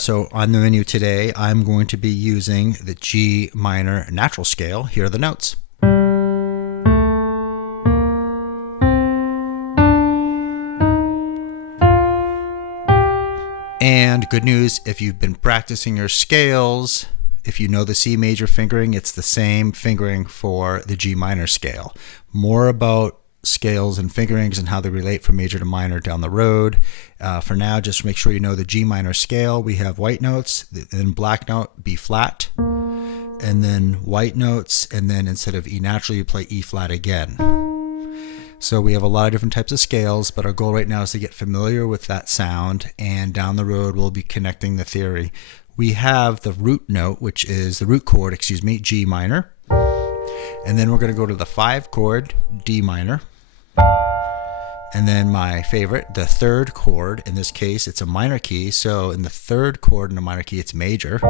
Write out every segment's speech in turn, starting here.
So on the menu today, I'm going to be using the G minor natural scale. Here are the notes. And good news, if you've been practicing your scales, if you know the C major fingering, it's the same fingering for the G minor scale. More about scales and fingerings and how they relate from major to minor down the road. For now, just make sure you know the G minor scale. We have white notes, then black note, B flat, and then white notes, and then instead of E natural, you play E flat again. So we have a lot of different types of scales, but our goal right now is to get familiar with that sound, and down the road we'll be connecting the theory. We have the root note, which is the root chord, G minor. And then we're going to go to the 5 chord, D minor. And then my favorite, the 3rd chord. In this case, it's a minor key. So in the 3rd chord in a minor key, it's major.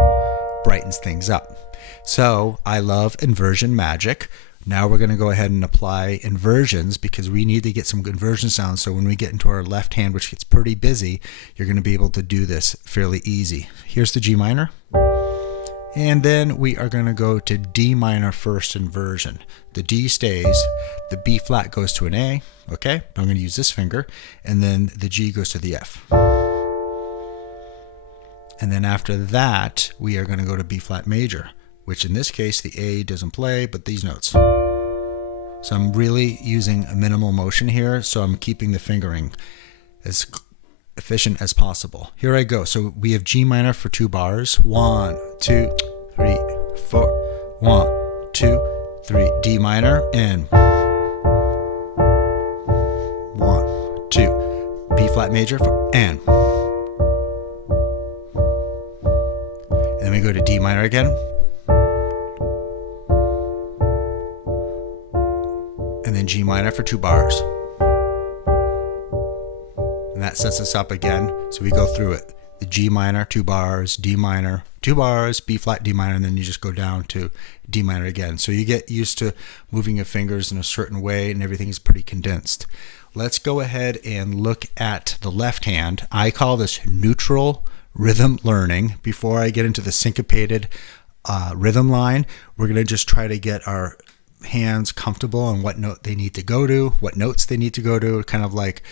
Brightens things up. So I love inversion magic. Now we're going to go ahead and apply inversions because we need to get some inversion sounds. So when we get into our left hand, which gets pretty busy, you're going to be able to do this fairly easy. Here's the G minor. And then we are going to go to D minor first inversion. The D stays, the B flat goes to an A, okay? I'm going to use this finger, and then the G goes to the F. And then after that, we are going to go to B flat major, which in this case, the A doesn't play, but these notes. So I'm really using a minimal motion here, so I'm keeping the fingering as efficient as possible. Here I go. So we have G minor for 2 bars. 1, 2, 3, 4. 1, 2, 3. D minor and 1, 2. B flat major and then we go to D minor again. And then G minor for 2 bars. And that sets us up again. So we go through it. The G minor, 2 bars, D minor, 2 bars, B flat, D minor, and then you just go down to D minor again. So you get used to moving your fingers in a certain way and everything is pretty condensed. Let's go ahead and look at the left hand. I call this neutral rhythm learning. Before I get into the syncopated rhythm line, we're going to just try to get our hands comfortable on what note they need to go to, what notes they need to go to, kind of like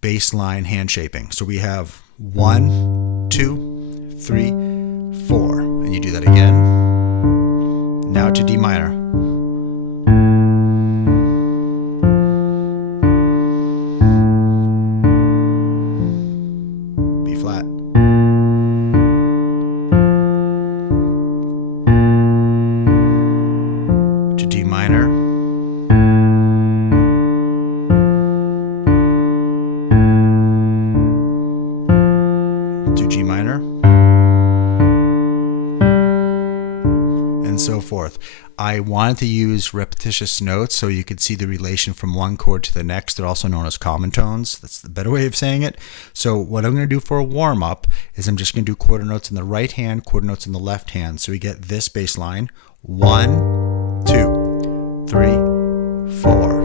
baseline hand shaping. So we have 1, 2, 3, 4, and you do that again. Now to D minor. B flat. To D minor. G minor, and so forth. I wanted to use repetitious notes so you could see the relation from one chord to the next. They're also known as common tones. That's the better way of saying it. So what I'm going to do for a warm-up is I'm just going to do quarter notes in the right hand, quarter notes in the left hand. So we get this bass line. 1, 2, 3, 4.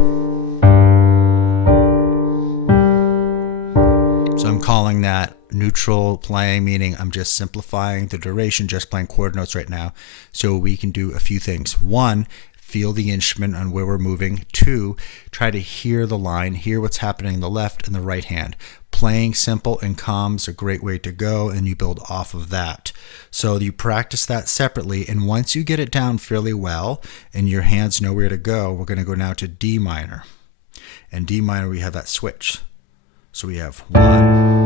So I'm calling that neutral playing, meaning I'm just simplifying the duration, just playing quarter notes right now. So we can do a few things. 1, feel the instrument on where we're moving. 2, try to hear the line, hear what's happening in the left and the right hand. Playing simple and calm is a great way to go, and you build off of that. So you practice that separately, and once you get it down fairly well and your hands know where to go, we're going to go now to D minor. And D minor, we have that switch. So we have 1.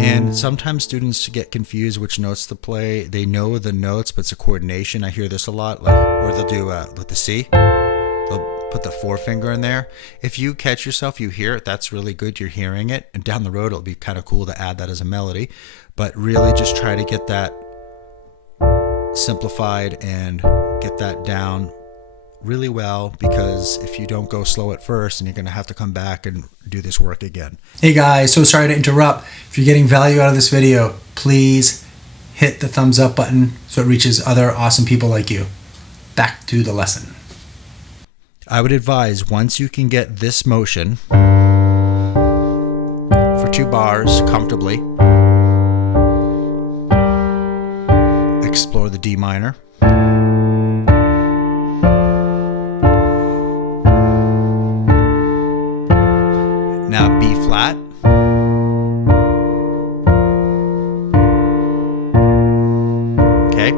And sometimes students get confused which notes to play. They know the notes, but it's a coordination. I hear this a lot, or they'll do with the C. They'll put the forefinger in there. If you catch yourself, you hear it, that's really good. You're hearing it. And down the road, it'll be kind of cool to add that as a melody. But really just try to get that simplified and get that down really well, because if you don't go slow at first, and you're going to have to come back and do this work again. Hey guys, so sorry to interrupt. If you're getting value out of this video, please hit the thumbs up button so it reaches other awesome people like you. Back to the lesson. I would advise, once you can get this motion, for 2 bars comfortably. Explore the D minor. Now B flat. Okay.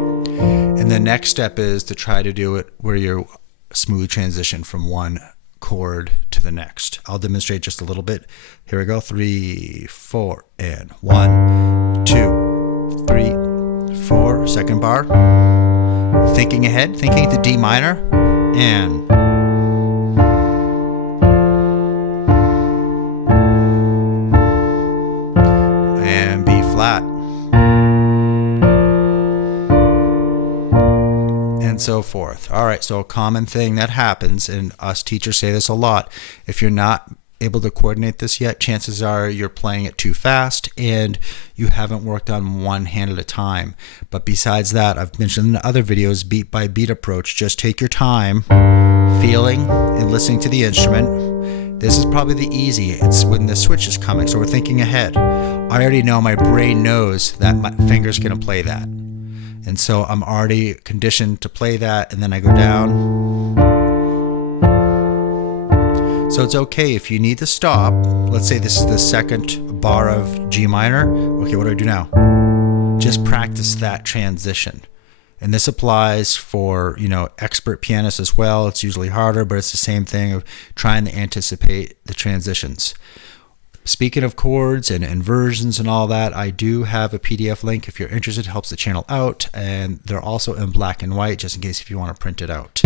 And the next step is to try to do it where you're smooth transition from one chord to the next. I'll demonstrate just a little bit. Here we go. 3, 4, and 1, 2, 3, 4. Second bar. Thinking ahead, thinking the D minor, and B flat. And so forth. All right, so a common thing that happens, and us teachers say this a lot, if you're not able to coordinate this yet, chances are you're playing it too fast and you haven't worked on one hand at a time. But besides that, I've mentioned in other videos, beat by beat approach. Just take your time, feeling and listening to the instrument. This is probably the easy. It's when the switch is coming, so we're thinking ahead. I already know, my brain knows that my finger's gonna play that. And so I'm already conditioned to play that, and then I go down. So it's okay if you need to stop. Let's say this is the second bar of G minor. Okay, what do I do now? Just practice that transition. And this applies for, expert pianists as well. It's usually harder, but it's the same thing of trying to anticipate the transitions. Speaking of chords and inversions and all that, I do have a PDF link if you're interested. It helps the channel out, and they're also in black and white just in case if you want to print it out.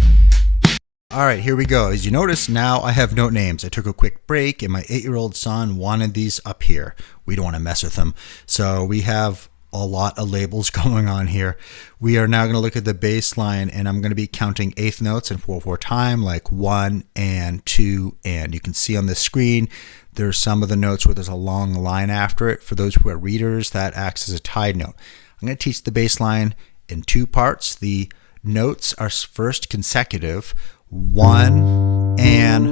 All right, here we go. As you notice, now I have note names. I took a quick break, and my 8-year-old son wanted these up here. We don't want to mess with them. So we have a lot of labels going on here. We are now going to look at the bass line, and I'm going to be counting eighth notes in 4/4 time, like 1 and 2, and you can see on the screen there's some of the notes where there's a long line after it. For those who are readers, that acts as a tied note. I'm going to teach the bass line in 2 parts. The notes are first consecutive, 1 and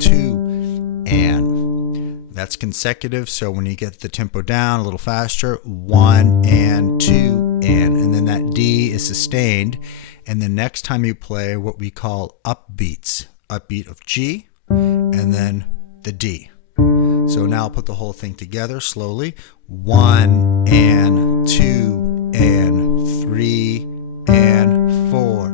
2 and. That's consecutive, so when you get the tempo down a little faster, 1 and 2 and then that D is sustained. And the next time you play what we call upbeats, upbeat of G and then the D. So now I'll put the whole thing together slowly. 1 and 2 and 3 and 4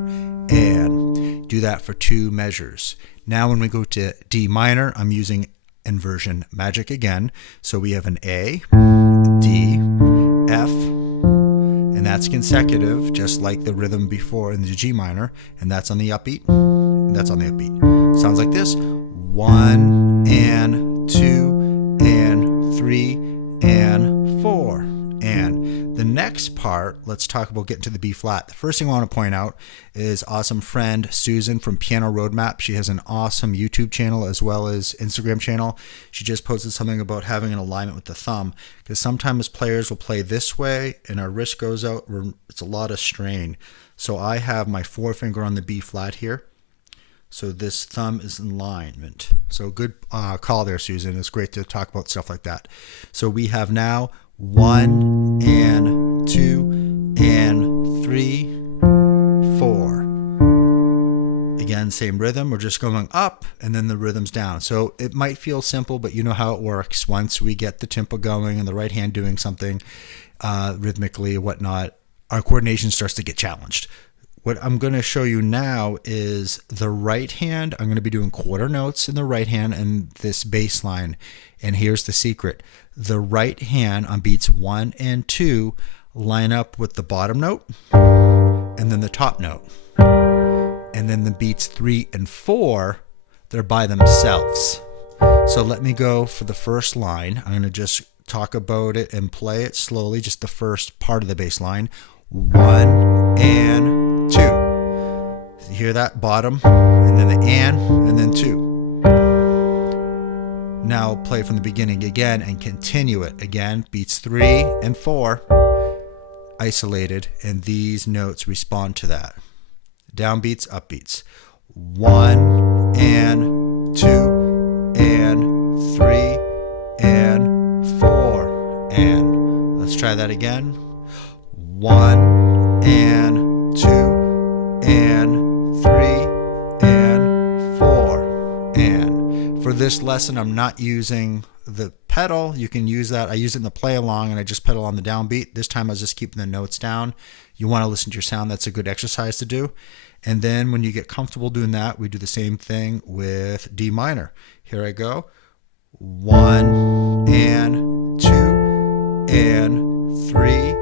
and. Do that for 2 measures. Now when we go to D minor, I'm using inversion magic again. So we have an A, D, F, and that's consecutive, just like the rhythm before in the G minor, and that's on the upbeat, and that's on the upbeat. Sounds like this: 1 and 2 and 3 and 4 and. The next part, let's talk about getting to the B flat. The first thing I want to point out is awesome friend Susan from Piano Roadmap. She has an awesome YouTube channel as well as Instagram channel. She just posted something about having an alignment with the thumb, because sometimes players will play this way and our wrist goes out. It's a lot of strain. So I have my forefinger on the B flat here. So this thumb is in alignment. So good call there, Susan. It's great to talk about stuff like that. So we have now 1 and 2 and 3, 4. Again, same rhythm. We're just going up and then the rhythm's down. So it might feel simple, but you know how it works. Once we get the tempo going and the right hand doing something rhythmically or whatnot, our coordination starts to get challenged. What I'm going to show you now is the right hand. I'm going to be doing quarter notes in the right hand and this bass line. And here's the secret. The right hand on beats 1 and 2 line up with the bottom note and then the top note. And then the beats 3 and 4, they're by themselves. So let me go for the first line. I'm going to just talk about it and play it slowly, just the first part of the bass line. 1 and 2. You hear that? Bottom, and then the and then 2. Now play from the beginning again and continue it. Again, beats 3 and 4, isolated, and these notes respond to that. Downbeats, upbeats. 1 and 2 and 3 and 4. and. Let's try that again. 1 and 2 and 3 and 4 and. For this lesson, I'm not using the pedal. You can use that. I use it in the play along and I just pedal on the downbeat. This time I was just keeping the notes down. You want to listen to your sound. That's a good exercise to do. And then when you get comfortable doing that, we do the same thing with D minor. Here I go. 1 and 2 and 3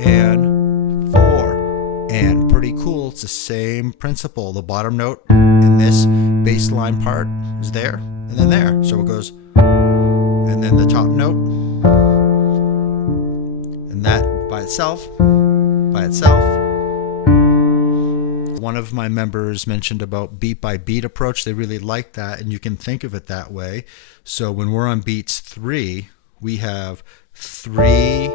and 4 and. Pretty cool. It's the same principle. The bottom note in this bass line part is there and then there. So it goes, and then the top note, and that by itself. One of my members mentioned about beat by beat approach. They really like that, and you can think of it that way. So when we're on beats 3, we have 3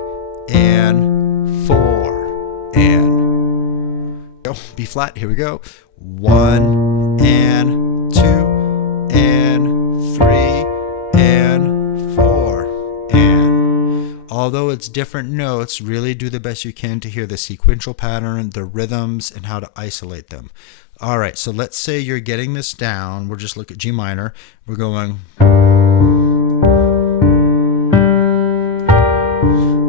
and 4 and. B flat, here we go. 1 and 2 and 3 and 4 and. Although it's different notes, really do the best you can to hear the sequential pattern, the rhythms, and how to isolate them. All right, so let's say you're getting this down. We'll just look at G minor. We're going.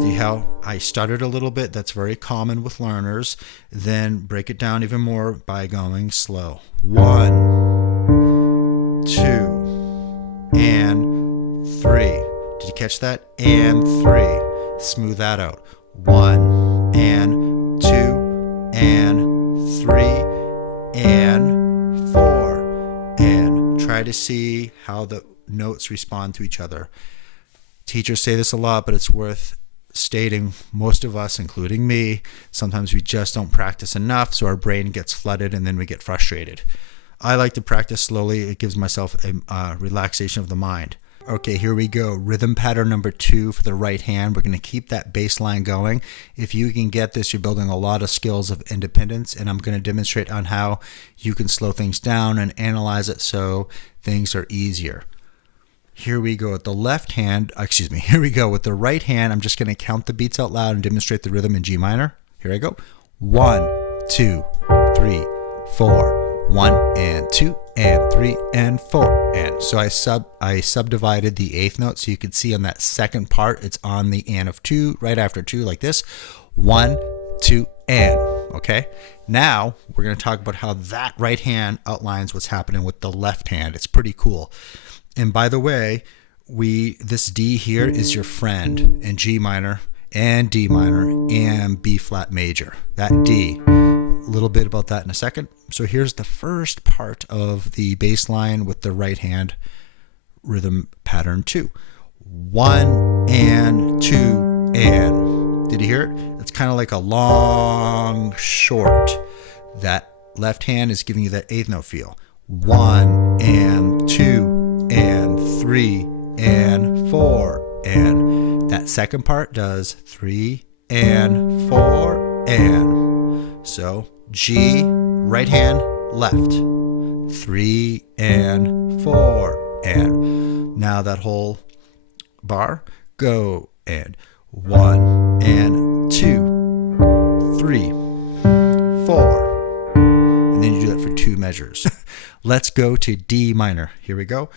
See how I stuttered a little bit? That's very common with learners. Then break it down even more by going slow. 1, 2, and 3. Did you catch that? And 3. Smooth that out. 1 and 2 and 3 and 4 and. Try to see how the notes respond to each other. Teachers say this a lot, but it's worth stating. Most of us, including me, sometimes we just don't practice enough, so our brain gets flooded and then we get frustrated. I like to practice slowly. It gives myself a relaxation of the mind. Okay, here we go. Rhythm pattern number 2 for the right hand. We're going to keep that bass line going. If you can get this, you're building a lot of skills of independence, and I'm going to demonstrate on how you can slow things down and analyze it so things are easier. Here we go with the left hand, here we go with the right hand. I'm just going to count the beats out loud and demonstrate the rhythm in G minor. Here I go. 1, 2, 3, 4. 1 and 2 and 3 and 4 and. So I subdivided the 8th note, so you can see on that second part it's on the and of 2 right after 2 like this. 1, 2 and. Okay, now we're going to talk about how that right hand outlines what's happening with the left hand. It's pretty cool. And by the way, this D here is your friend in G minor and D minor and B flat major. That D. A little bit about that in a second. So here's the first part of the bass line with the right hand rhythm pattern 2. 1 and 2 and. Did you hear it? It's kind of like a long short. That left hand is giving you that 8th note feel. 1 and 2 and 3 and 4 and. That second part does 3 and 4 and. So G, right hand, left. 3 and 4 and. Now that whole bar, go and. 1 and 2, 3, 4. And then you do that for 2 measures. Let's go to D minor. Here we go.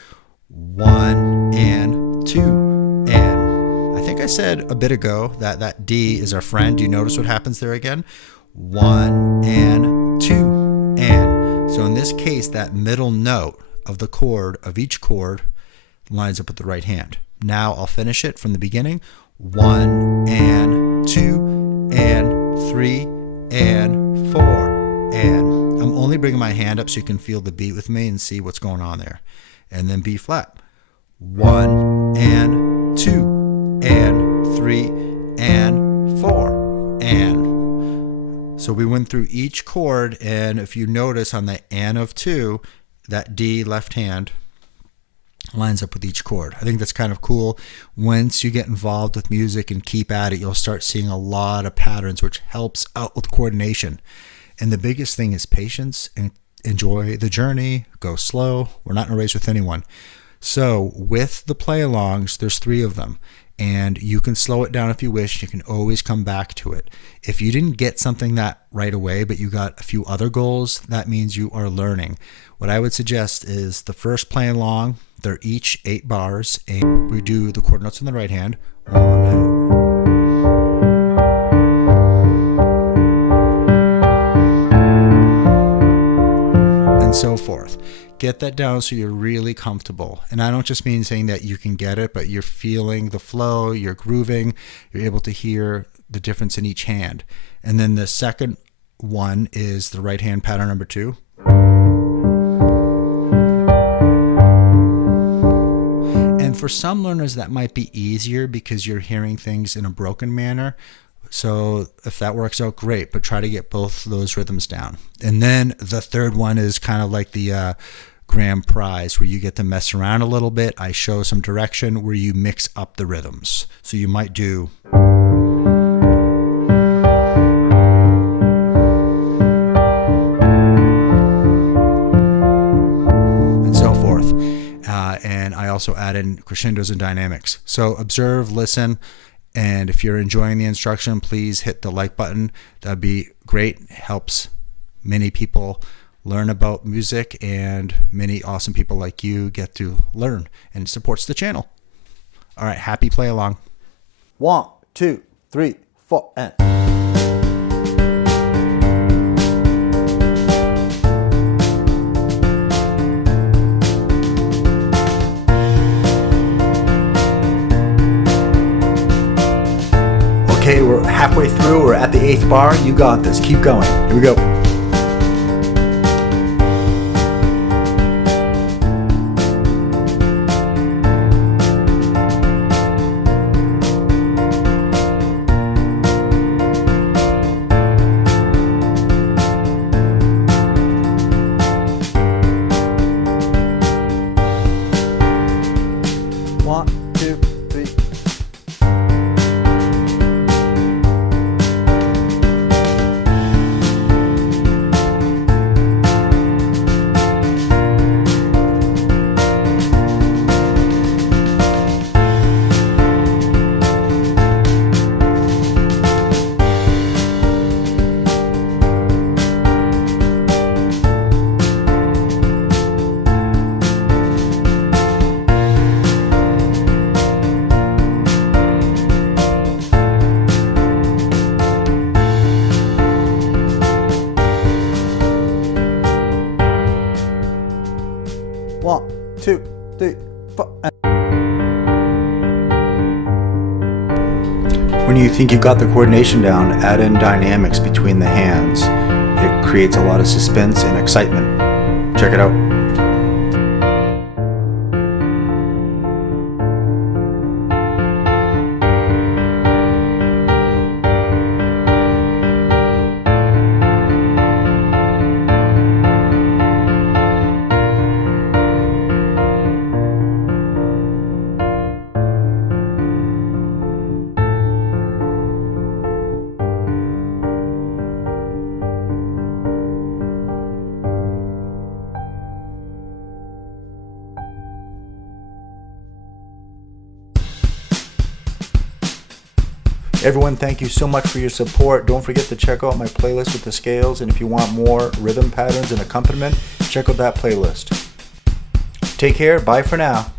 1 and 2 and. I think I said a bit ago that D is our friend. Do you notice what happens there again? 1 and 2 and. So in this case, that middle note of the chord, of each chord, lines up with the right hand. Now I'll finish it from the beginning. 1 and 2 and 3 and 4 and. I'm only bringing my hand up so you can feel the beat with me and see what's going on there. And then B flat. 1 and 2 and 3 and 4 and. So we went through each chord, and if you notice on the and of 2, that D left hand lines up with each chord. I think that's kind of cool. Once you get involved with music and keep at it, you'll start seeing a lot of patterns, which helps out with coordination. And the biggest thing is patience and enjoy the journey. Go slow. We're not in a race with anyone. So with the play-alongs, there's 3 of them. and you can slow it down if you wish. You can always come back to it. If you didn't get something that right away, but you got a few other goals, that means you are learning. What I would suggest is the first play along, they're each 8 bars, and we do the chord notes in the right hand. 1, and so forth. Get that down so you're really comfortable. And I don't just mean saying that you can get it, but you're feeling the flow, you're grooving, you're able to hear the difference in each hand. And then the second one is the right hand pattern number 2. And for some learners that might be easier because you're hearing things in a broken manner. So if that works out, great, but try to get both those rhythms down. And then the third one is kind of like the grand prize, where you get to mess around a little bit. I show some direction where you mix up the rhythms. So you might do and so forth. And I also add in crescendos and dynamics. So observe, listen. And if you're enjoying the instruction, please hit the like button. That'd be great. It helps many people learn about music, and many awesome people like you get to learn, and it supports the channel. All right, happy play along. 1, 2, 3, 4, and. Okay, we're halfway through. We're at the 8th bar. You got this. Keep going. Here we go. When you think you've got the coordination down, add in dynamics between the hands. It creates a lot of suspense and excitement. Check it out. Everyone, thank you so much for your support. Don't forget to check out my playlist with the scales, and if you want more rhythm patterns and accompaniment, check out that playlist. Take care. Bye for now.